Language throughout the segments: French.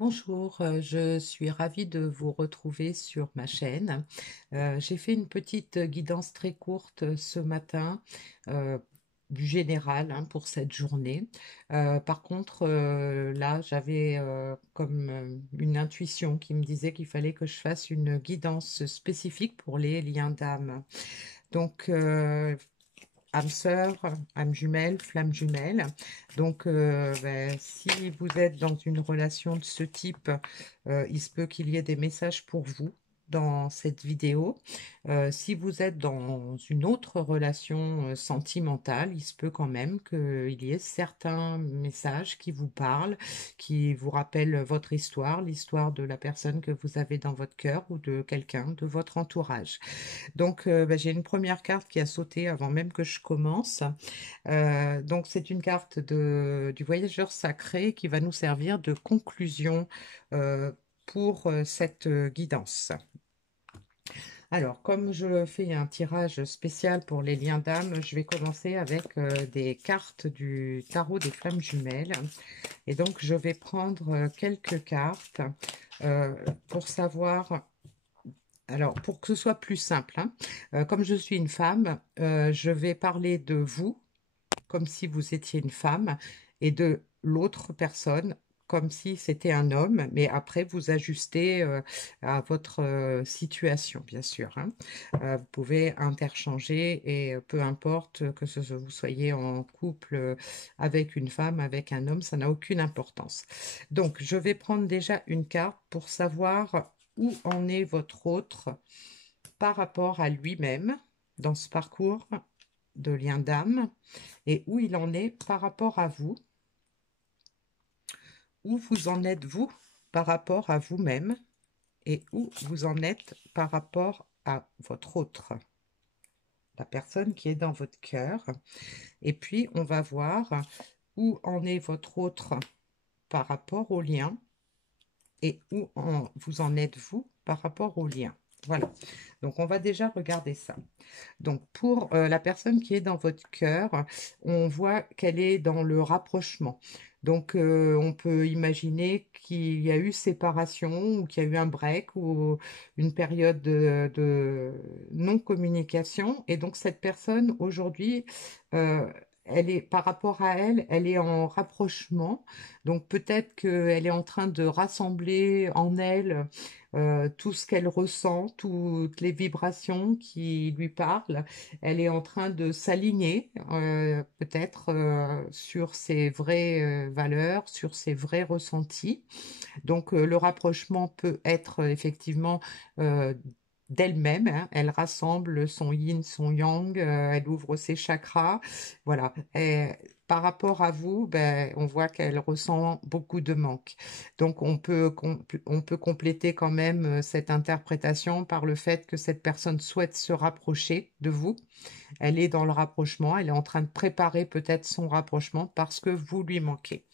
Bonjour, je suis ravie de vous retrouver sur ma chaîne. J'ai fait une petite guidance très courte ce matin, euh, du général hein, pour cette journée. Par contre, là, j'avais comme une intuition qui me disait qu'il fallait que je fasse une guidance spécifique pour les liens d'âme. Donc, âme sœur, âme jumelle, flamme jumelle. Donc, si vous êtes dans une relation de ce type, il se peut qu'il y ait des messages pour vous dans cette vidéo. Si vous êtes dans une autre relation sentimentale, il se peut quand même qu'il y ait certains messages qui vous parlent, qui vous rappellent votre histoire, l'histoire de la personne que vous avez dans votre cœur ou de quelqu'un de votre entourage. Donc, j'ai une première carte qui a sauté avant même que je commence. Donc, c'est une carte du voyageur sacré qui va nous servir de conclusion euh, pour cette guidance. Alors, comme je fais un tirage spécial pour les liens d'âme, je vais commencer avec des cartes du tarot des flammes jumelles. Et donc, je vais prendre quelques cartes euh, pour savoir. Alors, pour que ce soit plus simple, hein, comme je suis une femme, je vais parler de vous comme si vous étiez une femme et de l'autre personne comme si c'était un homme, mais après vous ajustez à votre situation, bien sûr. Hein. Vous pouvez interchanger et peu importe que vous soyez en couple avec une femme, avec un homme, ça n'a aucune importance. Donc, je vais prendre déjà une carte pour savoir où en est votre autre par rapport à lui-même dans ce parcours de lien d'âme et où il en est par rapport à vous, où vous en êtes vous par rapport à vous-même et où vous en êtes par rapport à votre autre, la personne qui est dans votre cœur. Et puis, on va voir où en est votre autre par rapport au lien et vous en êtes vous par rapport au lien. Voilà, donc on va déjà regarder ça. Donc pour la personne qui est dans votre cœur, on voit qu'elle est dans le rapprochement. Donc on peut imaginer qu'il y a eu séparation ou qu'il y a eu un break ou une période de non-communication. Et donc cette personne aujourd'hui, euh, elle est par rapport à elle, elle est en rapprochement. Donc peut-être qu'elle est en train de rassembler en elle tout ce qu'elle ressent, toutes les vibrations qui lui parlent. Elle est en train de s'aligner peut-être sur ses vraies valeurs, sur ses vrais ressentis. Donc le rapprochement peut être effectivement d'elle-même, hein. Elle rassemble son yin, son yang, elle ouvre ses chakras, voilà. Et par rapport à vous, on voit qu'elle ressent beaucoup de manque. Donc on peut compléter quand même cette interprétation par le fait que cette personne souhaite se rapprocher de vous. Elle est dans le rapprochement, elle est en train de préparer peut-être son rapprochement parce que vous lui manquez.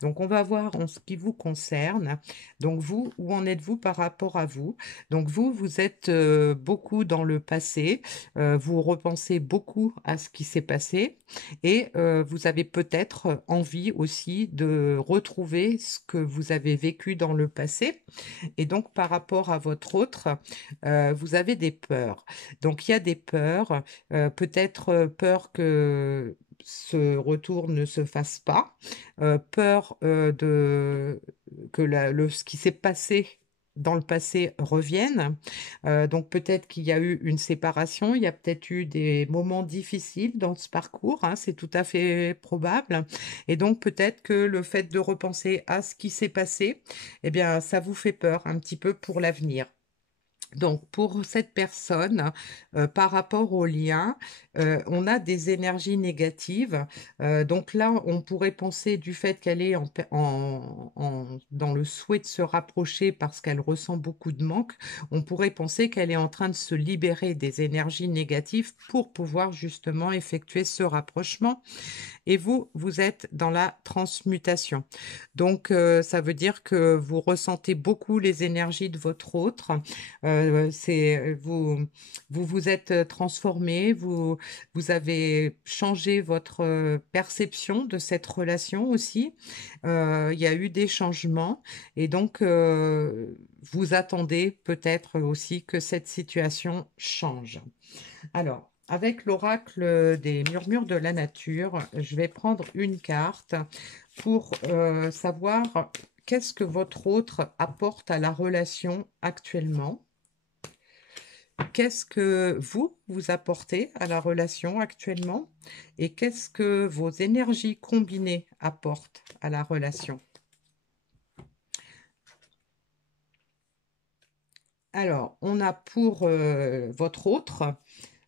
Donc, on va voir en ce qui vous concerne. Donc, vous, où en êtes-vous par rapport à vous? Donc, vous êtes beaucoup dans le passé. Vous repensez beaucoup à ce qui s'est passé et vous avez peut-être envie aussi de retrouver ce que vous avez vécu dans le passé. Et donc, par rapport à votre autre, vous avez des peurs. Donc, il y a des peurs, peut-être peur que ce retour ne se fasse pas, peur que ce qui s'est passé dans le passé revienne. Donc peut-être qu'il y a eu une séparation, il y a peut-être eu des moments difficiles dans ce parcours, hein, c'est tout à fait probable. Et donc peut-être que le fait de repenser à ce qui s'est passé, eh bien, ça vous fait peur un petit peu pour l'avenir. Donc, pour cette personne, par rapport au lien, on a des énergies négatives. Donc là, on pourrait penser du fait qu'elle est dans le souhait de se rapprocher parce qu'elle ressent beaucoup de manque, on pourrait penser qu'elle est en train de se libérer des énergies négatives pour pouvoir justement effectuer ce rapprochement. Et vous, vous êtes dans la transmutation. Donc, ça veut dire que vous ressentez beaucoup les énergies de votre autre. vous vous êtes transformé, vous avez changé votre perception de cette relation aussi. Il y a eu des changements et donc vous attendez peut-être aussi que cette situation change. Alors, avec l'oracle des murmures de la nature, je vais prendre une carte pour savoir qu'est-ce que votre autre apporte à la relation actuellement. Qu'est-ce que vous apportez à la relation actuellement et qu'est-ce que vos énergies combinées apportent à la relation. Alors, on a pour votre autre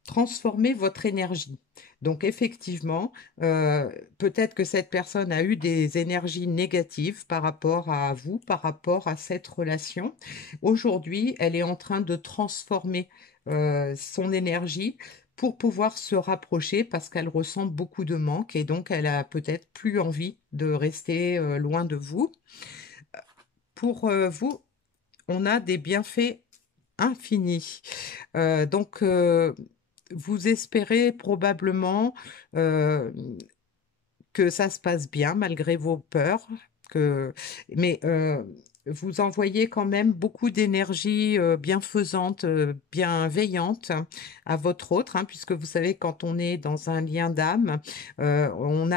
transformer votre énergie. Donc effectivement, peut-être que cette personne a eu des énergies négatives par rapport à vous, par rapport à cette relation. Aujourd'hui, elle est en train de transformer son énergie pour pouvoir se rapprocher parce qu'elle ressent beaucoup de manque et donc elle a peut-être plus envie de rester loin de vous. Pour vous, on a des bienfaits infinis. Donc, vous espérez probablement que ça se passe bien malgré vos peurs, mais vous envoyez quand même beaucoup d'énergie bienfaisante, bienveillante à votre autre, hein, puisque vous savez, quand on est dans un lien d'âme, on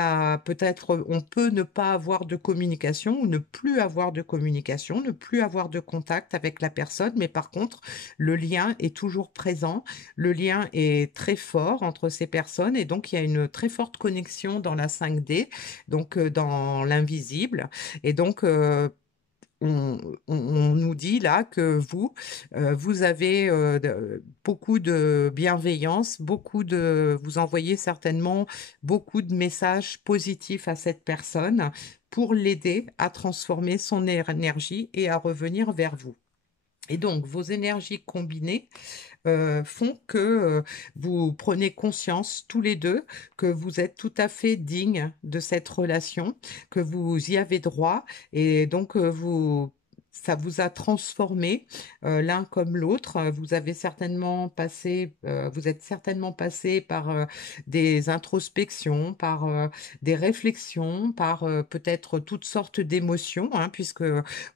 peut ne pas avoir de communication ou ne plus avoir de communication, ne plus avoir de contact avec la personne, mais par contre, le lien est toujours présent, le lien est très fort entre ces personnes et donc il y a une très forte connexion dans la 5D, donc dans l'invisible. Et donc, on nous dit là que vous avez beaucoup de bienveillance, vous envoyez certainement beaucoup de messages positifs à cette personne pour l'aider à transformer son énergie et à revenir vers vous. Et donc, vos énergies combinées font que vous prenez conscience tous les deux que vous êtes tout à fait digne de cette relation, que vous y avez droit et donc ça vous a transformé l'un comme l'autre. Vous êtes certainement passé par des introspections, par des réflexions, par peut-être toutes sortes d'émotions, hein, puisque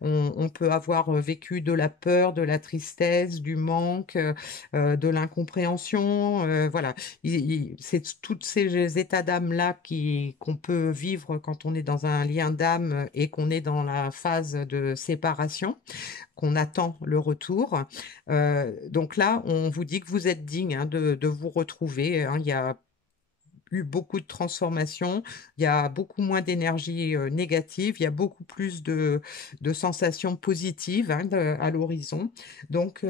on peut avoir vécu de la peur, de la tristesse, du manque, de l'incompréhension, voilà. C'est tous ces états d'âme-là qu'on peut vivre quand on est dans un lien d'âme et qu'on est dans la phase de séparation, qu'on attend le retour. Donc là, on vous dit que vous êtes digne, hein, de vous retrouver, hein. Il y a eu beaucoup de transformations, il y a beaucoup moins d'énergie négative, il y a beaucoup plus de sensations positives, hein, à l'horizon. Donc,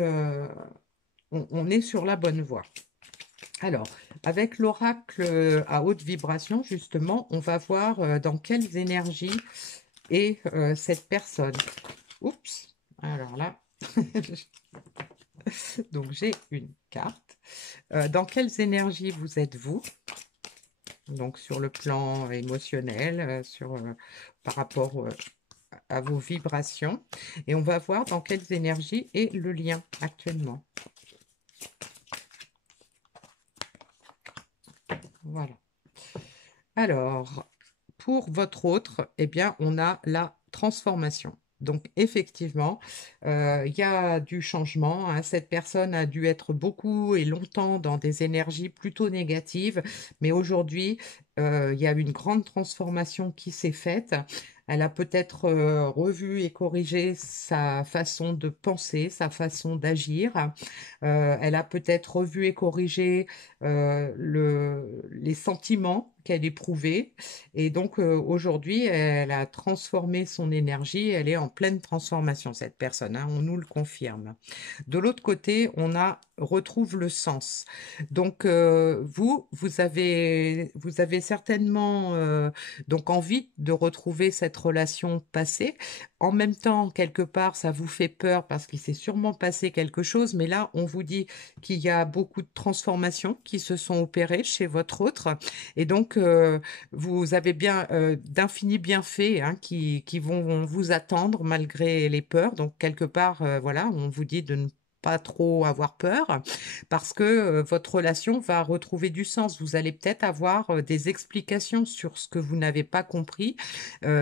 on est sur la bonne voie. Alors, avec l'oracle à haute vibration, justement, on va voir dans quelles énergies est cette personne. Oups, alors là, donc j'ai une carte. Dans quelles énergies vous êtes-vous? Donc sur le plan émotionnel, par rapport à vos vibrations. Et on va voir dans quelles énergies est le lien actuellement. Voilà. Alors, pour votre autre, eh bien, on a la transformation. Donc, effectivement, il y a du changement, hein. Cette personne a dû être beaucoup et longtemps dans des énergies plutôt négatives, mais aujourd'hui, il y a une grande transformation qui s'est faite. Elle a peut-être revu et corrigé sa façon de penser, sa façon d'agir. Elle a peut-être revu et corrigé les sentiments qu'elle éprouvait. Et donc aujourd'hui, elle a transformé son énergie. Elle est en pleine transformation, cette personne, hein, on nous le confirme. De l'autre côté, retrouve le sens. Donc vous avez certainement donc envie de retrouver cette relation passée. En même temps, quelque part, ça vous fait peur parce qu'il s'est sûrement passé quelque chose, mais là, on vous dit qu'il y a beaucoup de transformations qui se sont opérées chez votre autre. Et donc, vous avez bien d'infinis bienfaits, hein, qui vont vous attendre malgré les peurs. Donc, quelque part, voilà, on vous dit de ne pas trop avoir peur parce que votre relation va retrouver du sens. Vous allez peut-être avoir des explications sur ce que vous n'avez pas compris,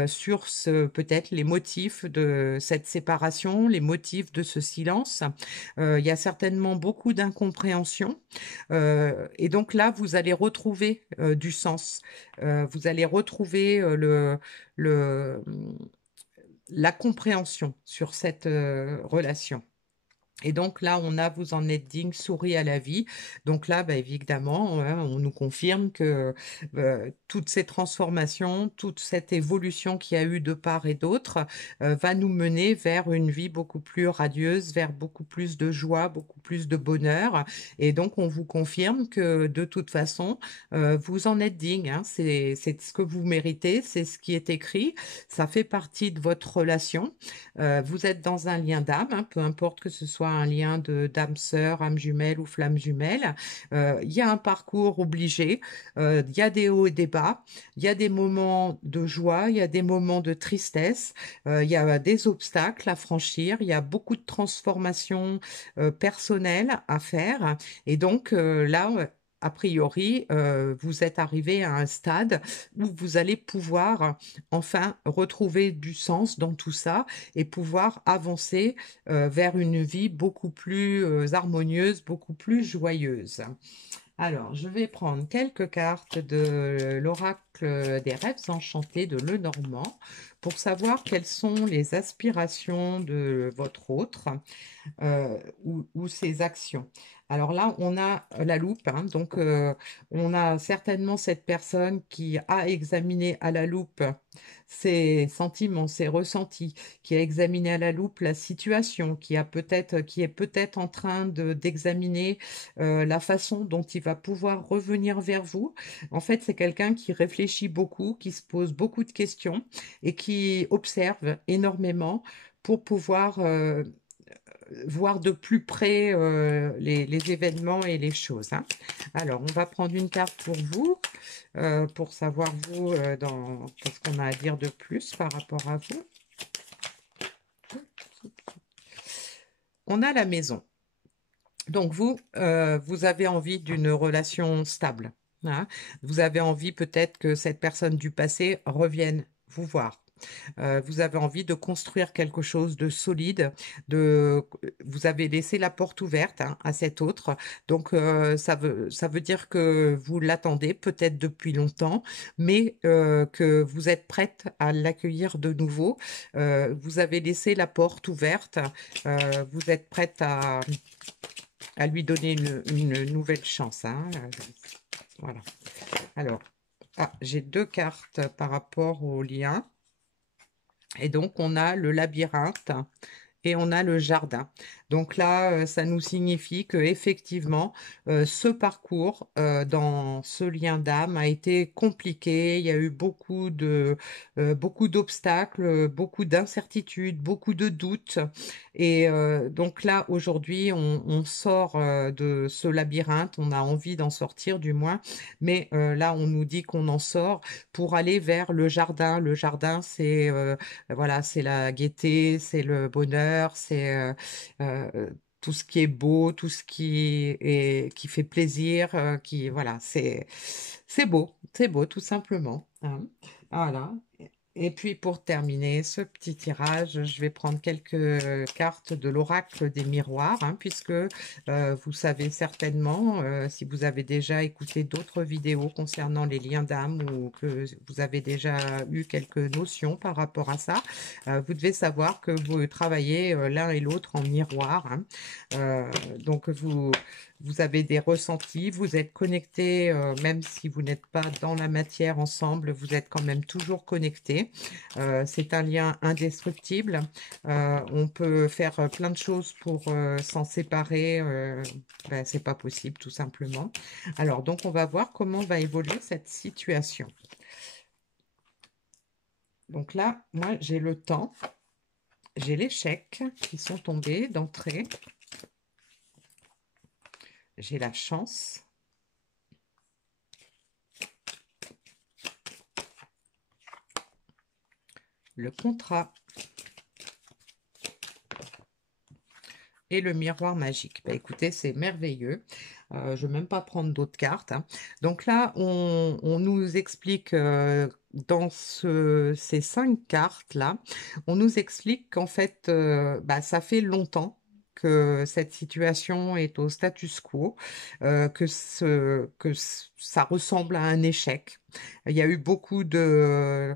sur peut-être les motifs de cette séparation, les motifs de ce silence. Il y a certainement beaucoup d'incompréhension. Et donc là, vous allez retrouver du sens. Vous allez retrouver la compréhension sur cette relation. Et donc là, vous en êtes digne, souris à la vie. Donc là, bah, évidemment, hein, on nous confirme que toutes ces transformations, toute cette évolution qu'il y a eu de part et d'autre, va nous mener vers une vie beaucoup plus radieuse, vers beaucoup plus de joie, beaucoup plus de bonheur. Et donc, on vous confirme que de toute façon, vous en êtes digne, hein. C'est ce que vous méritez, c'est ce qui est écrit. Ça fait partie de votre relation. Vous êtes dans un lien d'âme, hein, peu importe que ce soit un lien de d'âme sœur, âme jumelle ou flamme jumelle. Il y a un parcours obligé, il y a des hauts et des bas, il y a des moments de joie, il y a des moments de tristesse, il y a des obstacles à franchir, il y a beaucoup de transformations personnelles à faire. Et donc là, a priori, vous êtes arrivé à un stade où vous allez pouvoir enfin retrouver du sens dans tout ça et pouvoir avancer vers une vie beaucoup plus harmonieuse, beaucoup plus joyeuse. Alors, je vais prendre quelques cartes de l'oracle des rêves enchantés de Lenormand pour savoir quelles sont les aspirations de votre autre ou ses actions. Alors là, on a la loupe, hein, donc on a certainement cette personne qui a examiné à la loupe ses sentiments, ses ressentis, qui a examiné à la loupe la situation, qui est peut-être en train d'examiner la façon dont il va pouvoir revenir vers vous. En fait, c'est quelqu'un qui réfléchit beaucoup, qui se pose beaucoup de questions et qui observe énormément pour pouvoir voir de plus près les événements et les choses, hein. Alors, on va prendre une carte pour vous, pour savoir vous, qu'est-ce qu'on a à dire de plus par rapport à vous. On a la maison. Donc, vous avez envie d'une relation stable, hein. Vous avez envie peut-être que cette personne du passé revienne vous voir. Vous avez envie de construire quelque chose de solide, vous avez laissé la porte ouverte, hein, à cet autre. Donc, ça veut dire que vous l'attendez peut-être depuis longtemps, mais que vous êtes prête à l'accueillir de nouveau. Vous avez laissé la porte ouverte, vous êtes prête à lui donner une nouvelle chance, hein. Voilà. Alors, j'ai deux cartes par rapport au lien. Et donc, on a le labyrinthe et on a le jardin. Donc là, ça nous signifie que effectivement, ce parcours dans ce lien d'âme a été compliqué. Il y a eu beaucoup d'obstacles, beaucoup d'incertitudes, beaucoup de doutes. Et donc là, aujourd'hui, on sort de ce labyrinthe. On a envie d'en sortir, du moins. Mais là, on nous dit qu'on en sort pour aller vers le jardin. Le jardin, c'est voilà, c'est la gaieté, c'est le bonheur, c'est tout ce qui est beau, tout ce qui fait plaisir, voilà, c'est beau tout simplement, hein. Voilà. Et puis pour terminer ce petit tirage, je vais prendre quelques cartes de l'oracle des miroirs, hein, puisque vous savez certainement, si vous avez déjà écouté d'autres vidéos concernant les liens d'âme ou que vous avez déjà eu quelques notions par rapport à ça, vous devez savoir que vous travaillez l'un et l'autre en miroir, hein. Donc vous avez des ressentis, vous êtes connectés, même si vous n'êtes pas dans la matière ensemble, vous êtes quand même toujours connectés. C'est un lien indestructible. On peut faire plein de choses pour s'en séparer. Ben, c'est pas possible, tout simplement. Alors, donc, on va voir comment va évoluer cette situation. Donc là, moi, j'ai le temps. J'ai les chèques qui sont tombés d'entrée. J'ai la chance. Le contrat. et le miroir magique. Bah, écoutez, c'est merveilleux. Je ne vais même pas prendre d'autres cartes, hein. Donc là, on nous explique dans ces 5 cartes-là, on nous explique qu'en fait, bah, ça fait longtemps que cette situation est au status quo, ça ressemble à un échec. Il y a eu beaucoup de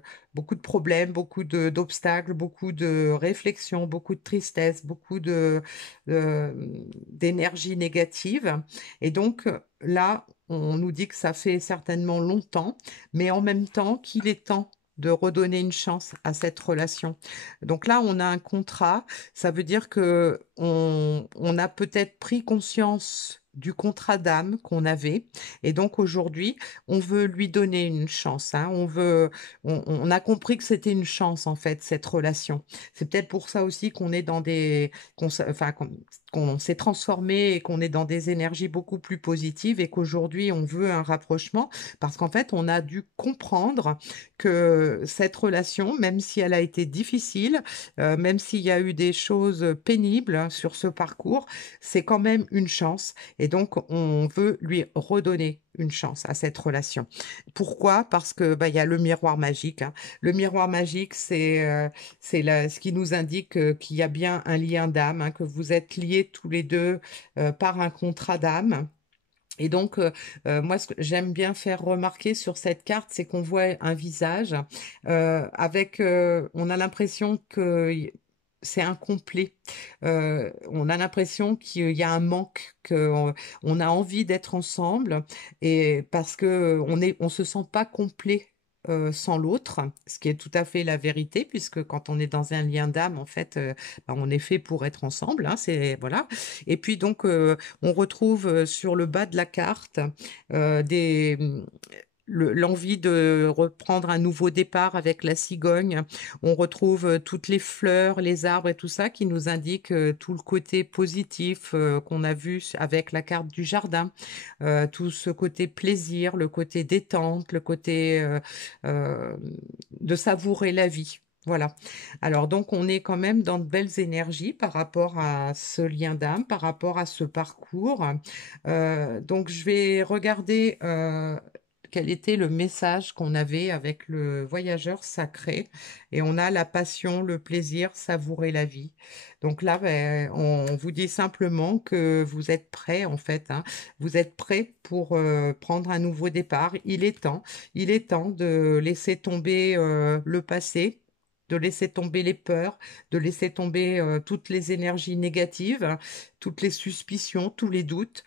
problèmes, d'obstacles, beaucoup de réflexions, beaucoup de tristesse, de- d'énergie négative. Et donc là, on nous dit que ça fait certainement longtemps, mais en même temps qu'il est temps de redonner une chance à cette relation. Donc là, on a un contrat, ça veut dire que on a peut-être pris conscience du contrat d'âme qu'on avait, et donc aujourd'hui, on veut lui donner une chance, hein. On a compris que c'était une chance en fait cette relation. C'est peut-être pour ça aussi qu'on est dans enfin, qu'on s'est transformé et qu'on est dans des énergies beaucoup plus positives et qu'aujourd'hui on veut un rapprochement parce qu'en fait on a dû comprendre que cette relation, même si elle a été difficile, même s'il y a eu des choses pénibles sur ce parcours, c'est quand même une chance et donc on veut lui redonner une chance à cette relation. Pourquoi? Parce que bah, il y a le miroir magique, hein. Le miroir magique, ce qui nous indique qu'il y a bien un lien d'âme, hein, que vous êtes liés tous les deux par un contrat d'âme. Et donc, moi, ce que j'aime bien faire remarquer sur cette carte, c'est qu'on voit un visage on a l'impression que c'est incomplet. On a l'impression qu'il y a un manque, on a envie d'être ensemble, et parce que on se sent pas complet. Sans l'autre, ce qui est tout à fait la vérité, puisque quand on est dans un lien d'âme, en fait, bah, on est fait pour être ensemble, hein, c'est voilà. Et puis donc, on retrouve sur le bas de la carte euh, des, l'envie de reprendre un nouveau départ avec la cigogne. On retrouve toutes les fleurs, les arbres et tout ça qui nous indique tout le côté positif qu'on a vu avec la carte du jardin, tout ce côté plaisir, le côté détente, le côté euh, de savourer la vie. Voilà. Alors donc on est quand même dans de belles énergies par rapport à ce lien d'âme, par rapport à ce parcours. Donc je vais regarder quel était le message qu'on avait avec le voyageur sacré. Et on a la passion, le plaisir, savourer la vie. Donc là, ben, on vous dit simplement que vous êtes prêts en fait, hein. Vous êtes prêts pour prendre un nouveau départ. Il est temps de laisser tomber le passé, de laisser tomber les peurs, de laisser tomber toutes les énergies négatives, hein, toutes les suspicions, tous les doutes,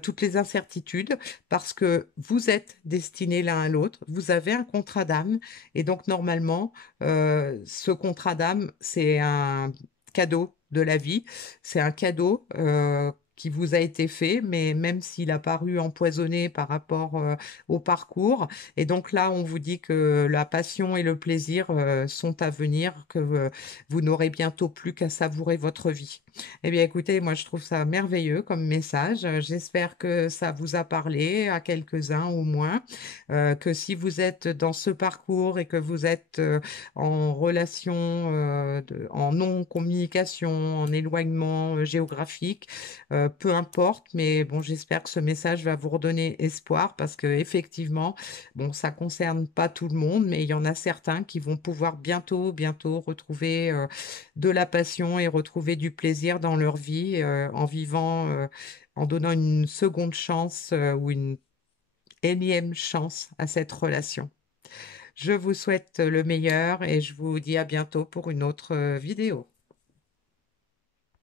toutes les incertitudes, parce que vous êtes destinés l'un à l'autre, vous avez un contrat d'âme, et donc normalement, ce contrat d'âme, c'est un cadeau de la vie, c'est un cadeau qui vous a été fait, mais même s'il a paru empoisonné par rapport au parcours. Et donc là, on vous dit que la passion et le plaisir sont à venir, que vous n'aurez bientôt plus qu'à savourer votre vie. Eh bien, écoutez, moi, je trouve ça merveilleux comme message. J'espère que ça vous a parlé à quelques-uns au moins, que si vous êtes dans ce parcours et que vous êtes en relation, en non-communication, en éloignement géographique, peu importe, mais bon, j'espère que ce message va vous redonner espoir parce que effectivement, bon, ça concerne pas tout le monde, mais il y en a certains qui vont pouvoir bientôt retrouver de la passion et retrouver du plaisir dans leur vie en vivant, en donnant une seconde chance ou une énième chance à cette relation. Je vous souhaite le meilleur et je vous dis à bientôt pour une autre vidéo.